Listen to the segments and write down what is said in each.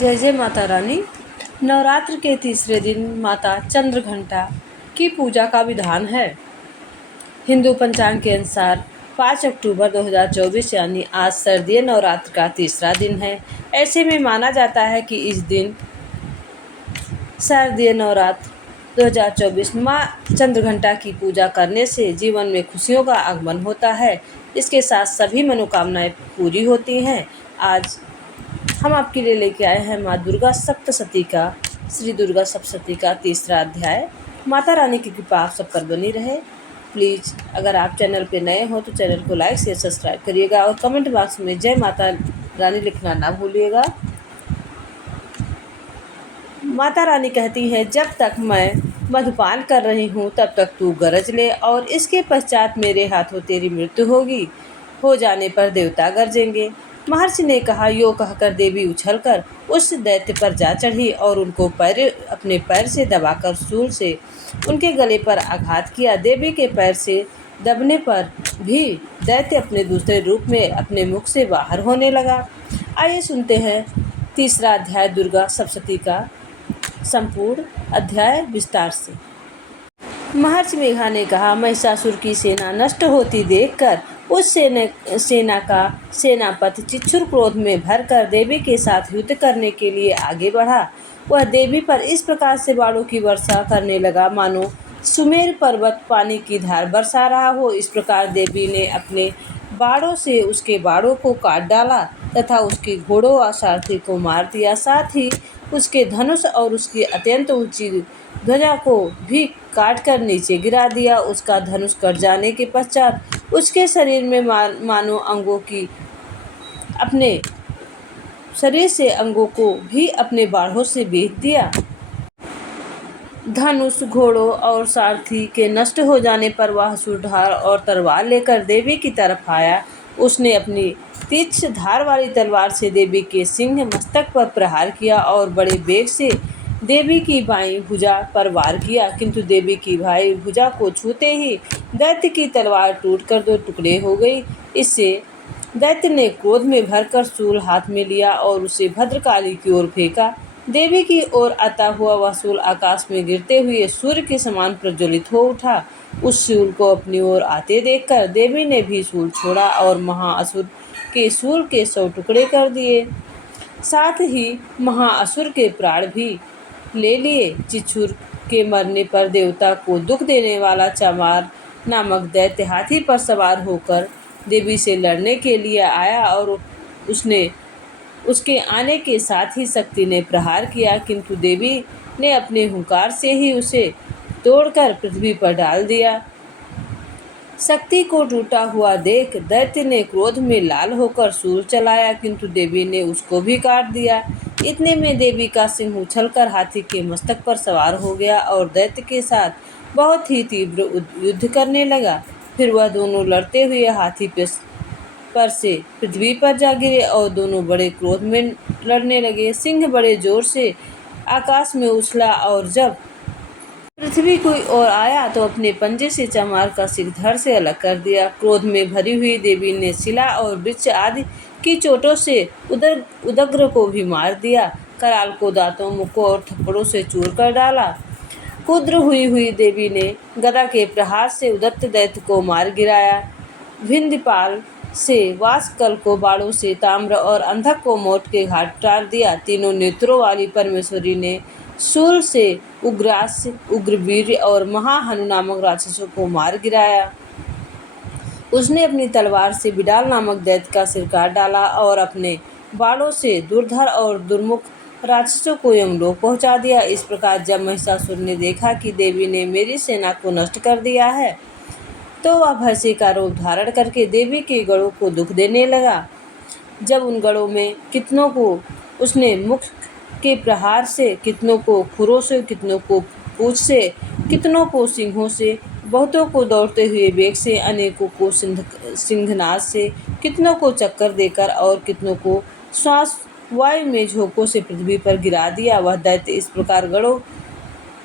जय जय माता रानी। नवरात्र के तीसरे दिन माता चंद्रघंटा की पूजा का विधान है। हिंदू पंचांग के अनुसार 5 अक्टूबर 2024 यानी आज शारदीय नवरात्र का तीसरा दिन है। ऐसे में माना जाता है कि इस दिन शारदीय नवरात्र 2024 माँ चंद्रघंटा की पूजा करने से जीवन में खुशियों का आगमन होता है। इसके साथ सभी मनोकामनाएं पूरी होती हैं। आज हम आपके लिए लेके आए हैं माँ दुर्गा सप्तशती का श्री दुर्गा सप्तशती का तीसरा अध्याय। माता रानी की कृपा आप सब पर बनी रहे। प्लीज़ अगर आप चैनल पे नए हो तो चैनल को लाइक शेयर सब्सक्राइब करिएगा और कमेंट बॉक्स में जय माता रानी लिखना ना भूलिएगा। माता रानी कहती है, जब तक मैं मधुपान कर रही हूँ तब तक तू गरज ले और इसके पश्चात मेरे हाथों तेरी मृत्यु होगी। हो जाने पर देवता गरजेंगे। महर्षि ने कहा। यो कहकर देवी उछलकर उस दैत्य पर जा चढ़ी और उनको अपने पैर से दबाकर शूल से उनके गले पर आघात किया। देवी के पैर से दबने पर भी दैत्य अपने दूसरे रूप में अपने मुख से बाहर होने लगा। आइए सुनते हैं तीसरा अध्याय दुर्गा सप्तशती का संपूर्ण अध्याय विस्तार से। महर्षि मेघा ने कहा, महिषासुर की सेना नष्ट होती देखकर उस सेना का सेनापति चिच्छुर क्रोध में भरकर देवी के साथ युद्ध करने के लिए आगे बढ़ा। वह देवी पर इस प्रकार से बाणों की वर्षा करने लगा मानो सुमेर पर्वत पानी की धार बरसा रहा हो। इस प्रकार देवी ने अपने बाणों से उसके बाणों को काट डाला तथा उसके घोड़ों और सारथी को मार दिया। साथ ही उसके धनुष और उसकी अत्यंत ऊंची ध्वजा को भी काट कर नीचे गिरा दिया। उसका धनुष कट जाने के पश्चात उसके शरीर में मानो अंगों की अपने शरीर से अंगों को भी अपने बाणों से बेच दिया। धनुष घोड़ों और सारथी के नष्ट हो जाने पर वह सुरधार और तलवार लेकर देवी की तरफ आया। उसने अपनी तीक्ष्ण धार वाली तलवार से देवी के सिंह मस्तक पर प्रहार किया और बड़े वेग से देवी की बाईं भुजा पर वार किया, किंतु देवी की बाईं भुजा को छूते ही दैत्य की तलवार टूटकर 2 टुकड़े हो गई। इससे दैत्य ने क्रोध में भरकर शूल हाथ में लिया और उसे भद्रकाली की ओर फेंका। देवी की ओर आता हुआ वह शूल आकाश में गिरते हुए सूर्य के समान प्रज्वलित हो उठा। उस शूल को अपनी ओर आते देखकर देवी ने भी शूल छोड़ा और महाअसुर के शूल के 100 टुकड़े कर दिए। साथ ही महाअसुर के प्राण भी ले लिए। चिच्छुर के मरने पर देवता को दुख देने वाला चमार नामक दैत्य हाथी पर सवार होकर देवी से लड़ने के लिए आया और उसके आने के साथ ही शक्ति ने प्रहार किया, किंतु देवी ने अपने हुंकार से ही उसे तोड़कर पृथ्वी पर डाल दिया। शक्ति को टूटा हुआ देख दैत्य ने क्रोध में लाल होकर शूल चलाया, किंतु देवी ने उसको भी काट दिया। इतने में देवी का सिंह उछलकर हाथी के मस्तक पर सवार हो गया और दैत्य के साथ बहुत ही तीव्र युद्ध करने लगा। फिर वह दोनों लड़ते हुए हाथी पर से पृथ्वी पर जा गिरे और दोनों बड़े क्रोध में लड़ने लगे। सिंह बड़े जोर से आकाश में उछला और जब पृथ्वी की ओर आया तो अपने पंजे से चमार का सिर धड़ से अलग कर दिया। क्रोध में भरी हुई देवी ने शिला और वृक्ष आदि की चोटों से उदग्र को भी मार दिया। कराल को दांतों, मुक्कों और थप्पड़ों से चूर कर डाला। कुद्र हुई देवी ने गदा के प्रहार से उदत्त दैत्य को मार गिराया। विंध्यपाल से वासकल को बाणों से, ताम्र और अंधक को मौत के घाट उतार दिया। तीनों नेत्रों वाली परमेश्वरी ने शूल से उग्रास, उग्रवीर और महाहनु नामक राक्षसों को मार गिराया। उसने अपनी तलवार से बिडाल नामक दैत्य का सिर काट डाला और अपने बाणों से दुर्धर और दुर्मुख राक्षसों को यमलोक पहुंचा दिया। इस प्रकार जब महिषासुर ने देखा कि देवी ने मेरी सेना को नष्ट कर दिया है तो वह भय का रूप धारण करके देवी के गढ़ों को दुख देने लगा। जब उन गढ़ों में कितनों को उसने मुख के प्रहार से, कितनों को खुरों से, कितनों को पूंछ से, कितनों को सिंहों से, बहुतों को दौड़ते हुए वेग से, अनेकों को सिंहनाद से, कितनों को चक्कर देकर और कितनों को श्वास वायु में झोंकों से पृथ्वी पर गिरा दिया। वह दैत्य इस प्रकार गढ़ों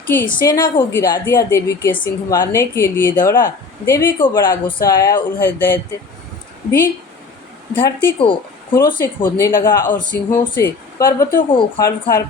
की सेना को गिरा दिया। देवी के सिंह मारने के लिए दौड़ा। देवी को बड़ा गुस्सा आया। वह दैत्य भी धरती को खुरों से खोदने लगा और सिंहों से पर्वतों को उखाड़ उखाड़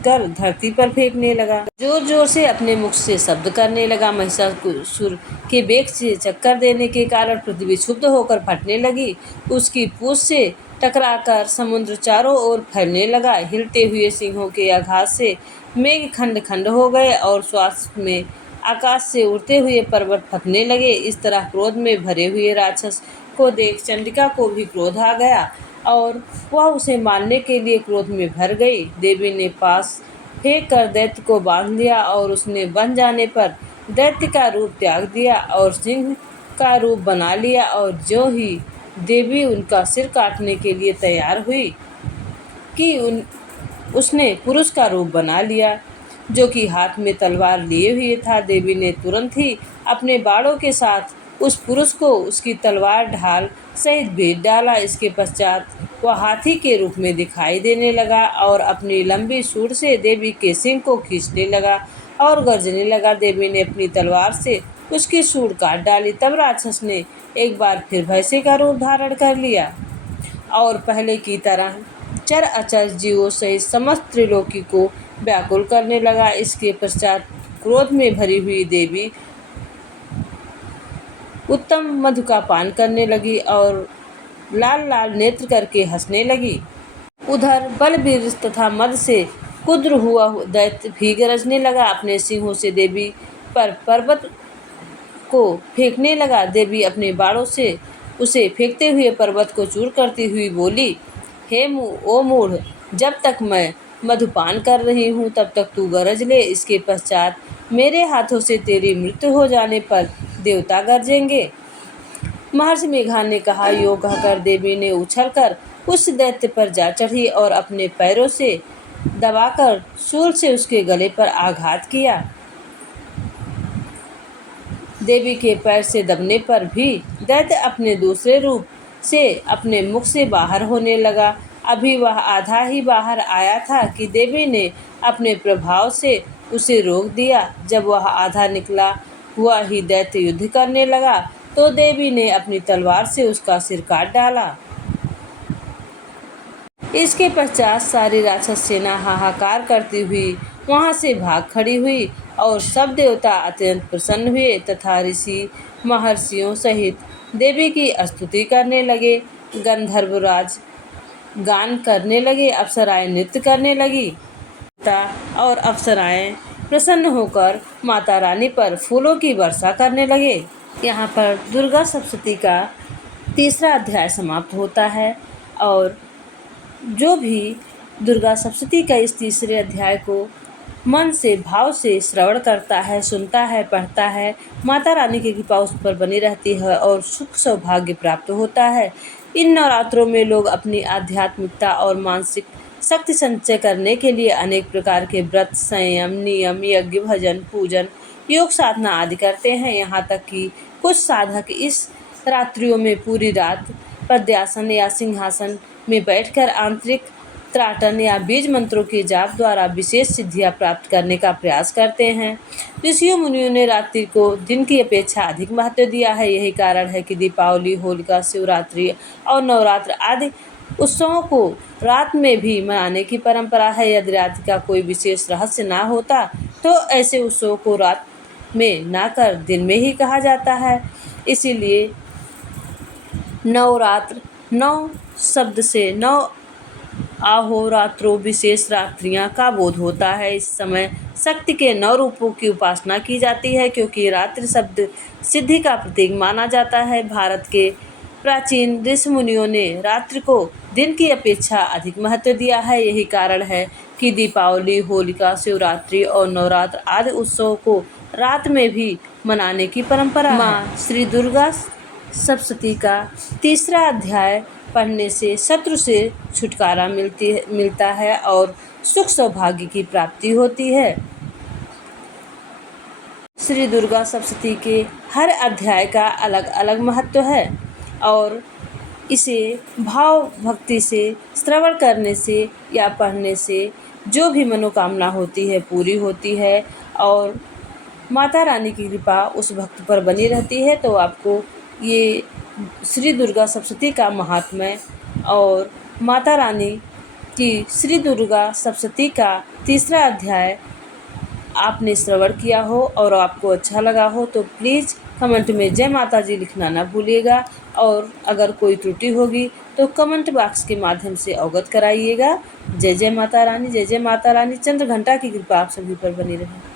कर धरती पर फेंकने लगा। जोर जोर से अपने मुख से शब्द करने लगा। महिषासुर के वेग से चक्कर देने के कारण पृथ्वी क्षुब्ध होकर फटने लगी। उसकी पूंछ से टकराकर समुद्र चारों ओर फैलने लगा। हिलते हुए सिंहों के आघात से मेघ खंड खंड हो गए और श्वास में आकाश से उड़ते हुए पर्वत फटने लगे। इस तरह क्रोध में भरे हुए राक्षस को देख चंडिका को भी क्रोध आ गया और वह उसे मारने के लिए क्रोध में भर गई। देवी ने पास फेंक कर दैत्य को बांध लिया और उसने बन जाने पर दैत्य का रूप त्याग दिया और सिंह का रूप बना लिया। और जो ही देवी उनका सिर काटने के लिए तैयार हुई कि उसने पुरुष का रूप बना लिया, जो कि हाथ में तलवार लिए हुए था। देवी ने तुरंत ही अपने बाणों के साथ उस पुरुष को उसकी तलवार ढाल सहित भेद डाला। इसके पश्चात वह हाथी के रूप में दिखाई देने लगा और अपनी लंबी सूंड से देवी के सिंह को खींचने लगा और गरजने लगा। देवी ने अपनी तलवार से उसकी सूंड काट डाली। तब राक्षस ने एक बार फिर भैंसे का रूप धारण कर लिया और पहले की तरह चर अचर जीवों सहित समस्त त्रिलोकी को व्याकुल करने लगा। इसके पश्चात क्रोध में भरी हुई देवी उत्तम मधु का पान करने लगी और लाल लाल नेत्र करके हंसने लगी। उधर बलबीर तथा मद से कुद्र हुआ दैत्य भी गरजने लगा। अपने सिंहों से देवी पर पर्वत को फेंकने लगा। देवी अपने बाणों से उसे फेंकते हुए पर्वत को चूर करती हुई बोली, हे ओ मूढ़, जब तक मैं मधुपान कर रही हूँ तब तक तू गरज ले। इसके पश्चात मेरे हाथों से तेरी मृत्यु हो जाने पर देवता गरजेंगे। महर्षि मेघा ने कहा। यो कहकर देवी ने उछलकर उस दैत्य पर जा चढ़ी और अपने पैरों से दबाकर शूल से उसके गले पर आघात किया। देवी के पैर से दबने पर भी दैत्य अपने दूसरे रूप से अपने मुख से बाहर होने लगा। अभी वह आधा ही बाहर आया था कि देवी ने अपने प्रभाव से उसे रोक दिया। जब वह आधा निकला हुआ ही दैत्य युद्ध करने लगा तो देवी ने अपनी तलवार से उसका सिर काट डाला। इसके पश्चात सारी राक्षस सेना हाहाकार करती हुई वहां से भाग खड़ी हुई और सब देवता अत्यंत प्रसन्न हुए तथा ऋषि महर्षियों सहित देवी की स्तुति करने लगे। गंधर्वराज गान करने लगे, अप्सराएं नृत्य करने लगी और अप्सराएं प्रसन्न होकर माता रानी पर फूलों की वर्षा करने लगे। यहाँ पर दुर्गा सप्तशती का तीसरा अध्याय समाप्त होता है और जो भी दुर्गा सप्तशती का इस तीसरे अध्याय को मन से भाव से श्रवण करता है, सुनता है, पढ़ता है, माता रानी की कृपा उस पर बनी रहती है और सुख सौभाग्य प्राप्त होता है। इन नवरात्रों में लोग अपनी आध्यात्मिकता और मानसिक शक्ति संचय करने के लिए अनेक प्रकार के व्रत, संयम, नियम, यज्ञ, भजन, पूजन, योग साधना आदि करते हैं। यहाँ तक कि कुछ साधक इस रात्रियों में पूरी रात पद्यासन या सिंहासन में बैठकर आंतरिक त्राटन या बीज मंत्रों के जाप द्वारा विशेष सिद्धियां प्राप्त करने का प्रयास करते हैं। ऋषियों मुनियों ने रात्रि को दिन की अपेक्षा अधिक महत्व दिया है। यही कारण है कि दीपावली, होलिका, शिवरात्रि और नवरात्र आदि उत्सवों को रात में भी मनाने की परंपरा है। यदि रात्रि का कोई विशेष रहस्य ना होता तो ऐसे उत्सवों को रात में ना कर दिन में ही कहा जाता है। इसीलिए नवरात्र, नौ शब्द से नौ अहोरात्रों विशेष रात्रियां का बोध होता है। इस समय शक्ति के 9 रूपों की उपासना की जाती है क्योंकि रात्रि शब्द सिद्धि का प्रतीक माना जाता है। भारत के प्राचीन ऋषि मुनियों ने रात्रि को दिन की अपेक्षा अधिक महत्व दिया है। यही कारण है कि दीपावली, होलिका, शिवरात्रि और नवरात्र आदि उत्सवों को रात में भी मनाने की परंपरा है। माँ श्री दुर्गा सप्तशती का तीसरा अध्याय पढ़ने से शत्रु से छुटकारा मिलता है और सुख सौभाग्य की प्राप्ति होती है। श्री दुर्गा सप्तशती के हर अध्याय का अलग अलग महत्व है और इसे भाव भक्ति से श्रवण करने से या पढ़ने से जो भी मनोकामना होती है पूरी होती है और माता रानी की कृपा उस भक्त पर बनी रहती है। तो आपको ये श्री दुर्गा सप्तशती का महात्म्य और माता रानी कि श्री दुर्गा सप्तशती का तीसरा अध्याय आपने श्रवण किया हो और आपको अच्छा लगा हो तो प्लीज़ कमेंट में जय माता जी लिखना ना भूलिएगा। और अगर कोई त्रुटि होगी तो कमेंट बॉक्स के माध्यम से अवगत कराइएगा। जय जय माता रानी, जय जय माता रानी। चंद्र घंटा की कृपा आप सभी पर बनी रहे।